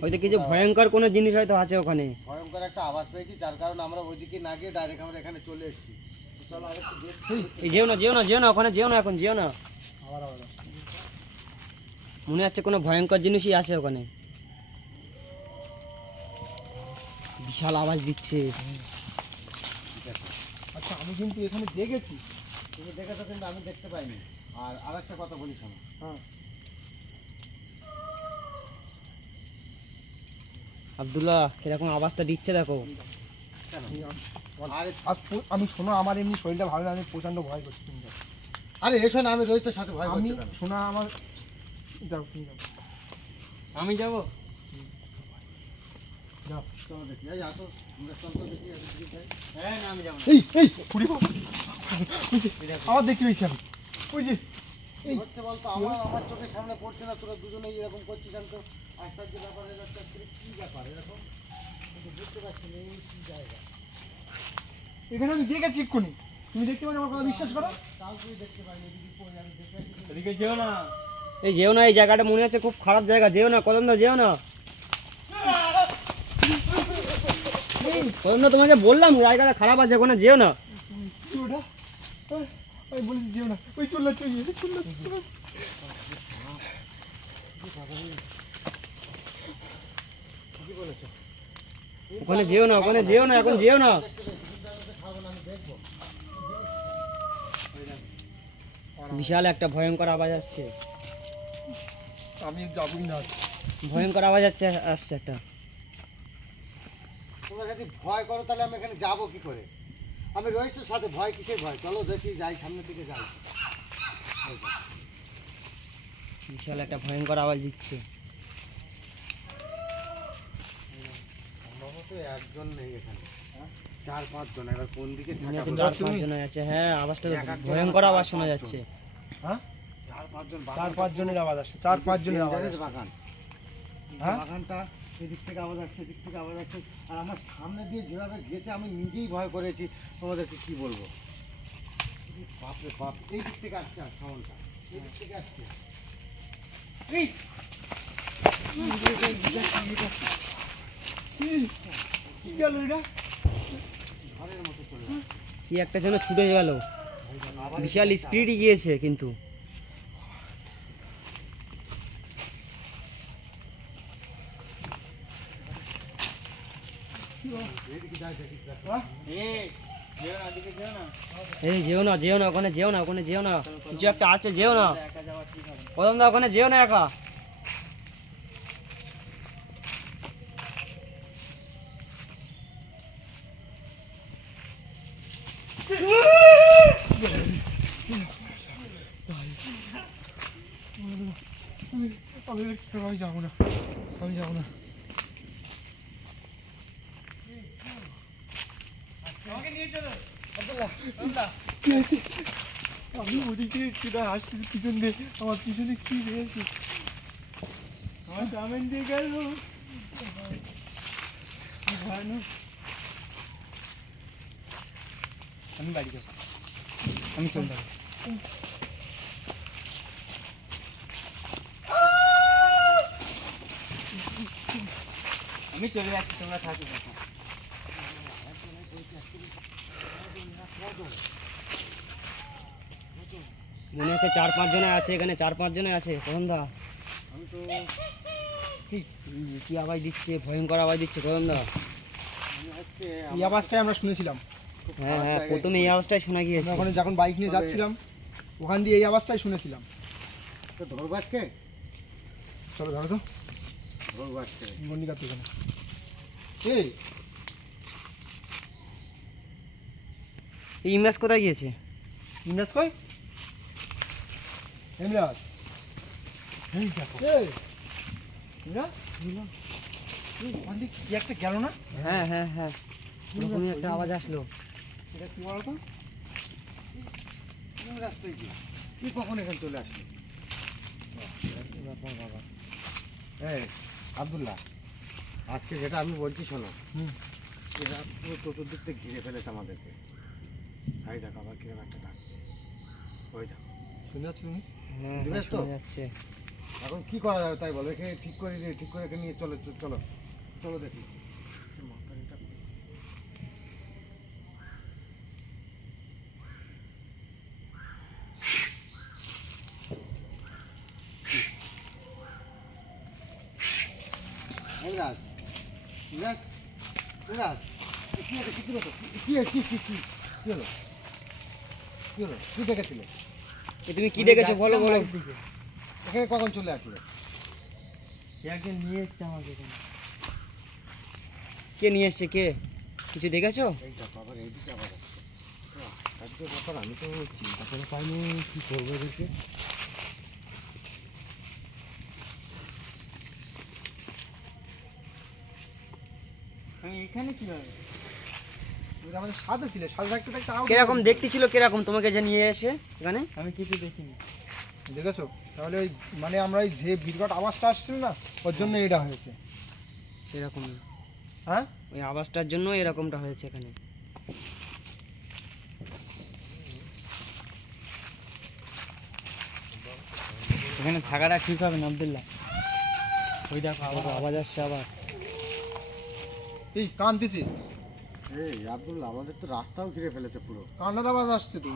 হয়তো কিছু ভয়ঙ্কর কোনো জিনিস হয়তো আছে ওখানে। ভয়ঙ্কর একটা আওয়াজ পেয়েছি, যার কারণে আমরা ওইদিকে না গিয়ে ডাইরেক্ট আমরা এখানে চলে এসেছি। চলো আরেকটু দেখি। এই যেও না যেও না যেও না, ওখানে যেও না, এখন যেও না। মনে হচ্ছে কোনো ভয়ঙ্কর জিনিসই আছে ওখানে। বিশাল আওয়াজ দিচ্ছে। আচ্ছা, আমি কিন্তু এখানে দেখেছি, তুমি দেখেছো কিন্তু আমি দেখতে পাইনি। আর আরেকটা কথা বলি শোনো। হ্যাঁ, আব্দুল্লাহ কিরকম আওয়াজটা দিচ্ছে দেখো। আরে আমি শোনো, আমার এমনি শরীরটা ভালো না, আমি প্রচণ্ড ভয় করছি। তুমি যাও। আরে এসো না, আমি রোহিতের সাথে ভয় আমি করছি কেন? শোনো আমার, যাও তুমি যাও। আমি যাব। যাও। চলো দেখি, এই আসো, আমরা চল তো দেখি, এদিকে যাই। হ্যাঁ না আমি যাব না। এই ফুড়ি বাবা, ওই যে আবার দেখতে পেয়েছি আমি, ওই যে কি হচ্ছে বলতো, আমার চোখের সামনে পড়ছে না, তোরা দুজনেই এরকম করছিস। আমি তো আশ্চর্য ব্যাপার হয়ে যাচ্ছে, আজকে কি ব্যাপার এরকম, কিন্তু বুঝতে পারছি না এই কি জায়গা। এখানে আমি দেখেছি এক্ষুনি, তুমি দেখতে পারো আমার কথা বিশ্বাস করো। তাও তুই দেখতে পাইনি, এদিকে পড়ে আমি দেখে আসি। এদিকে যেও না। এই যেও না, এই জায়গাটা মনে হচ্ছে খুব খারাপ জায়গা, যেও না কদম দা, যেও না। কদম দা তোমাকে বললাম জায়গাটা খারাপ আছে, ওখানে যেও না। কি ওটা? আমি বলি যেও না, ওই চলে চলে। কি বলেছো? ওখানে যেও না, ওখানে যেও না, এখন যেও না। বিশাল একটা ভয়ঙ্কর আওয়াজ আসছে, আমি যাবই না। ভয়ঙ্কর আওয়াজ আসছে একটা। তোমরা যদি ভয় করো তাহলে আমি এখানে যাবো কি করে? আমি রোহিতের সাথে, ভয় কিসের ভয়? চলো দেখি, যাই সামনের দিকে যাই। বিশাল একটা ভয়ঙ্কর আওয়াজ দিচ্ছে। সম্ভবত একজন নেই এখানে, 4-5 জন। এবার কোন দিকে মনে থাকা হচ্ছে 4-5 জন আছে। হ্যাঁ আওয়াজটা ভয়ঙ্কর আওয়াজ শোনা যাচ্ছে। হ্যাঁ, 4-5 জন। 4-5 জনের আওয়াজ আসছে, 4-5 জনের আওয়াজ আসছে। বাগান, হ্যাঁ? বাগানটা এদিক থেকে আওয়াজ আসছে, এদিক থেকে আওয়াজ আসছে। আর আমার সামনে দিয়ে যেভাবে গেছে আমি নিজেই ভয় করেছি, তোমাদেরকে কি বলবো। বাপরে বাপ, এই দিক থেকে আসছে আর সাউন্ডটা, এই দিক থেকে আসছে। এই কি গেল এটা? ঘরের মতো চলে আসছে। কি একটা যেন ছুটে গেল, বিশাল স্পিডই গিয়েছে কিন্তু। এদিকে যাই দেখি। এই যেও না যেও না, ওখানে যেও না, ওখানে যেও না, কিছু একটা আছে, যেও না কদম দা, ওখানে যেও না একা। আমি যাবো না, আমি যাবো না। কি হয়েছে? আমি ওদিকে সেটা আসতেছি পিছন দিয়ে, আমার পিছনে কি হয়েছে? আমার সামনে দিয়ে গেল আমি বাড়ি যাবো, আমি চলে যাবো। আমি চলে যাচ্ছি, তোমরা থাকো। মনে হচ্ছে 4-5 জনে আছে এখানে, 4-5 জনে আছে কদম দা। আমি তো কি আওয়াজ দিচ্ছে, ভয়ঙ্কর আওয়াজ দিচ্ছে কদম দা। মনে হচ্ছে এই আওয়াজটাই আমরা শুনেছিলাম। হ্যাঁ হ্যাঁ, প্রথমে এই আওয়াজটাই শোনা গিয়েছে। আমরা ওখানে যখন বাইক নিয়ে যাচ্ছিলাম, ওখান দিয়ে এই আওয়াজটাই শুনেছিলাম। তো ধরবো আজকে, চলো ধরো তো, ধরবো আজকে। গন্ডিকার তো এখানে। এই এই ইমরাজ কোথায় গিয়েছে? ইমরাজ কই? ইমরাজ, এই দেখো, ইমরাজ, ওখান দিয়ে কি একটা গেল না? হ্যাঁ হ্যাঁ হ্যাঁ, ওরকমই একটা আওয়াজ আসলো। এটা কি বলতো? কোন রাস্তায় কি? তুই কখন এখানে চলে আসলি? বাবা, এই আব্দুল্লাহ, আজকে যেটা আমি বলছি শোনো। এরা পুরো চতুর্দিক থেকে ঘিরে ফেলেছে আমাদেরকে। ভাই দেখো আবার কিরকম একটা ডাক, ওই দেখো। শুনে যাচ্ছ তুমি? হ্যাঁ বুঝতে হ্যাঁ, পারছো? শোনা যাচ্ছে। এখন কি করা যাবে তাই বলো, এখানে ঠিক করে এখানে নিয়ে চলো চলো চলো দেখি। রাজ রাজ রাজ কি হলো কি হলো কি কি কি কি কি হলো কি হলো কি দেখেছিলে? তুমি কি দেখেছো বলো বলো। এখানে কখন চলে আসলে? একজন নিয়ে এসছে আমাকে এখানে। কে নিয়ে এসছে, কে কিছু দেখেছো? এইটা বাবার এইদিকে আবার আসছে ব্যাপার, আমি তো চিন্তা করে পাইনি কি করবো এদেরকে। আমি এখানে কিভাবে? তুমি আমাদের সাথে ছিলে, সাথে থাকতে থাকতে কিরকম দেখতে ছিল, কিরকম তোমাকে যে নিয়ে এসে এখানে? আমি কিছু দেখিনি। দেখেছো? তাহলে ওই মানে আমরা ওই যে বিরাট আওয়াজটা আসছিল না, ওর জন্য এটা হয়েছে। এরকম হ্যাঁ, ওই আওয়াজটার জন্য এরকমটা হয়েছে এখানে। এখানে থাকাটা ঠিক হবে না আব্দুল্লাহ। ওই দেখো আওয়াজ আসছে আবার। এই কান্দিছি, এই আব্দুল্লাহ আমাদের তো রাস্তাও ঘিরে ফেলেছে পুরো। কান্নার আওয়াজ আসছে তো।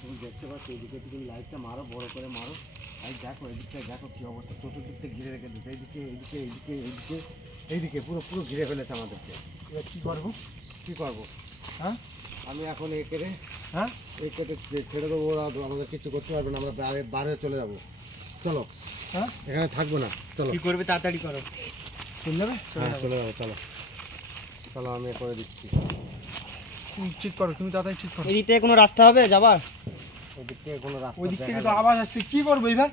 তুমি দেখতে পাচ্ছ এদিকে তুমি লাইটটা মারো, বড় করে মারো। আর দেখো এদিকটা দেখো কি অবস্থা, চতুর্দিকটা ঘিরে রেখে দিচ্ছে। এইদিকে এইদিকে এইদিকে এইদিকে এইদিকে পুরো পুরো ঘিরে ফেলেছে আমাদেরকে। এবার কী করবো? কী করবো? হ্যাঁ আমি এখন এই কেটে হ্যাঁ এই কেটে ছেড়ে দেবো, ওরা আমাদের কিছু করতে পারবে না, আমরা বাইরে চলে যাবো। চলো হ্যাঁ, এখানে থাকবো না, চলো। কী করবে তাড়াতাড়ি করো। চলে যাবে? হ্যাঁ চলে যাবো, চলো চলো আমি করে দিচ্ছি। তুমি ঠিক করো, তুমি তাড়াতাড়ি ঠিক করো। এদিক থেকে কোনো রাস্তা হবে যাবার? ওই দিক থেকে কোনো রাস্তা ওই দিক দেখা থেকে তো যায় না। আওয়াজ আসছে, কী করবো এবার?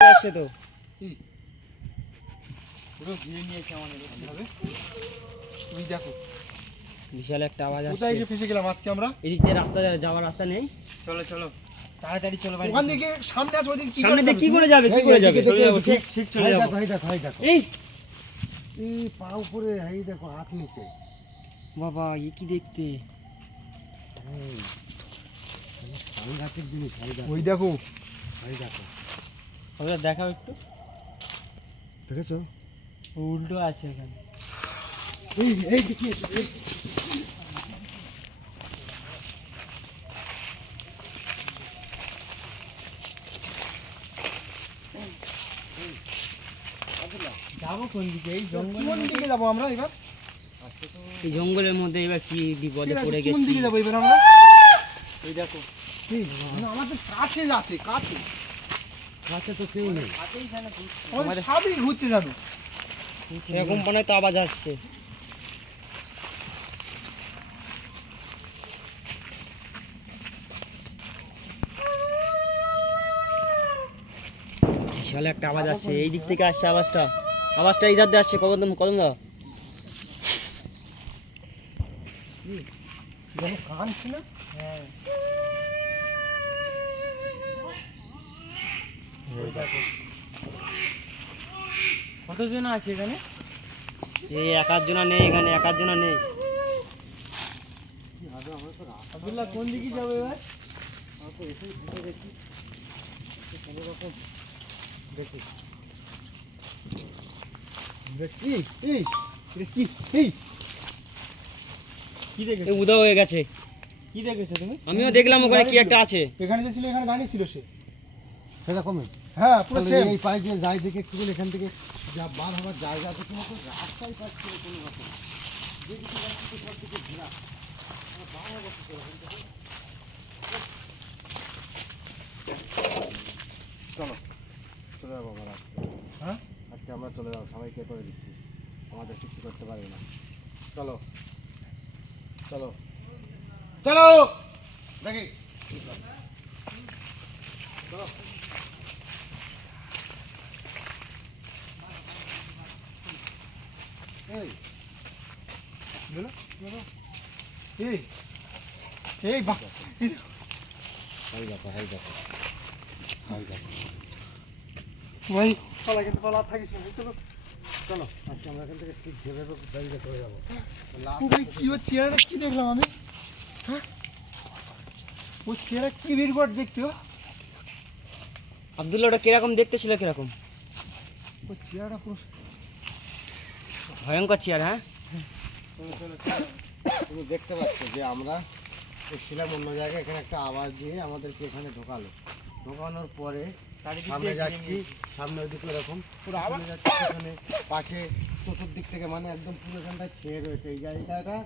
আসছে তো। পুরো ঘিরে নিয়েছে আমাদের, কী হবে? তুমি দেখো বিশাল একটা আওয়াজ কোথায় আসছে। এসে ফেসে গেলাম আজকে আমরা। এদিক দিয়ে রাস্তা যাওয়ার রাস্তা নেই। চলো চলো তাড়াতাড়ি চলো ভাই। ওখান থেকে সামনে আছে, ওই দিকে কি সামনে করে দিয়ে কি যাবে? করে যাবে, কি এই করে এদিকে যাবে? দেখো, চলে যাবো, এদিকে। ঠিক ঠিক চলে এই যাবো। দেখো, এই দেখো, এই দেখো, এই এই পা উপরে, এই দেখো হাত নিচে। বাবা, এ কি দেখতে? এই, সাংঘাতিক জিনিস, এই দেখো, ওই দেখো, এই দেখো। ওটা দেখাও একটু। দেখেছো? ও উল্টো আছে এখানে। এই দিকে এসো, এই। যাবো কোন দিকে? এই জঙ্গল কোন দিকে যাবো আমরা এবার? এই জঙ্গলের মধ্যে এবার কি বিপদে পড়ে কোন গেছি। দিকে যাবো এবার আমরা? এই দেখো, না, আমাদের কাছে আছে, কাছে। কাছে তো কেউ নেই। আমাদের সাথেই ঘুরছে জানো। এরকম মনে হয় তো আওয়াজ আসছে। বিশাল একটা আওয়াজ আসছে, এই দিক থেকে আসছে আওয়াজটা। আওয়াজটা ইধার দিয়ে আসছে, কদম কদম দা। যেন কানছে না? হ্যাঁ। কতজন আছে এখানে? এই একার জন্য নেই এখানে, একার জন্য নেই। আব্দুল্লাহ কোন দিকে যাবে এবার? দেখি দেখি এই এটা কি? এই কি দেখেছো? এই উধাও হয়ে গেছে। কি দেখেছো তুমি? আমিও দেখলাম ওখানে কি একটা আছে। এখানে যে ছিল, এখানে দাঁড়িয়ে ছিল সে। সেরকমই। হ্যাঁ, পুরো তাহলে সেম। এই পায়ে দিয়ে যাই দেখে একটু এখান থেকে যা বার হওয়ার জায়গা আছে, কোনো রাস্তাই পাচ্ছি না কোনো রকম। যেদিকে যাচ্ছি তো সব দিকে ঘেরা। আমরা বার হবো কি করে এখান থেকে? চলো চলে যাবো আমরা আজকে। হ্যাঁ, আজকে আমরা চলে যাবো, সবাইকে করে দিচ্ছি, আমাদের কিছু করতে পারবে না। চলো চলো চলো দেখি চলো। এই বলো বলো। এই এই বাহ, হাই দেখো, হাই দেখো, হাই দেখো। ভাই পালা, কিন্তু পালা থাকিস না, চলো। চলো আজকে আমরা এখান থেকে ঠিক যেভাবে বেরিয়ে চলে যাবো লাভ ও ভাই কি ওর চেহারাটা কি দেখলাম আমি? হ্যাঁ ওর চেহারা কি বিরগট দেখতে ও? আব্দুল্লাহ ওটা কিরকম দেখতে ছিল কিরকম? ওর চেহারাটা পুরো ভয়ঙ্কর চেয়ার, হ্যাঁ। তুমি দেখতে পাচ্ছ যে আমরা এসেছিলাম অন্য জায়গায়, এখানে একটা আওয়াজ দিয়ে আমাদেরকে এখানে ঢোকানোর পরে সামনে যাচ্ছি, সামনে ওইদিকে এরকম সামনে যাচ্ছি, এখানে পাশে চতুর্দিক থেকে মানে একদম পুরো এখানটায় ছেয়ে রয়েছে এই জায়গাটা।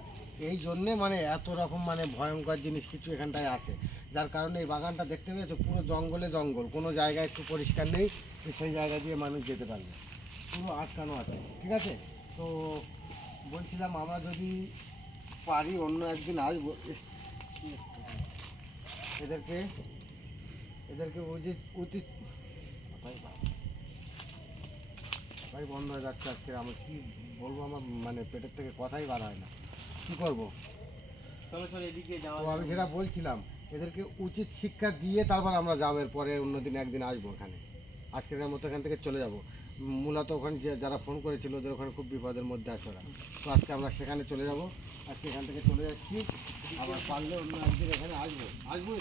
এই জন্যে মানে এত রকম মানে ভয়ঙ্কর জিনিস কিছু এখানটায় আছে, যার কারণে এই বাগানটা দেখতে পেয়েছো পুরো জঙ্গলে জঙ্গল, কোনো জায়গায় একটু পরিষ্কার নেই যে সেই জায়গা দিয়ে মানুষ যেতে পারবে, পুরো আটকানো আছে। ঠিক আছে, তো বলছিলাম আমরা যদি পারি অন্য একদিন আসবো, এদেরকে উচিত ভাই বন্ধ হয়ে যাচ্ছে আজকে, আমার কি বলবো, আমার মানে পেটের থেকে কথাই বার হয় না, কি করবো। চলো চলো এদিকে তো আমি যেটা বলছিলাম এদেরকে উচিত শিক্ষা দিয়ে তারপর আমরা যাবো, এরপরে অন্যদিন একদিন আসবো এখানে, আজকের মতো এখান থেকে চলে যাব। মূলত ওখানে যে যারা ফোন করেছিল ওদের ওখানে খুব বিপদের মধ্যে আছে ওরা, তো আজকে আমরা সেখানে চলে যাব, আজকে এখান থেকে চলে যাচ্ছি, আবার পারলে অন্য একদিন এখানে আসবো।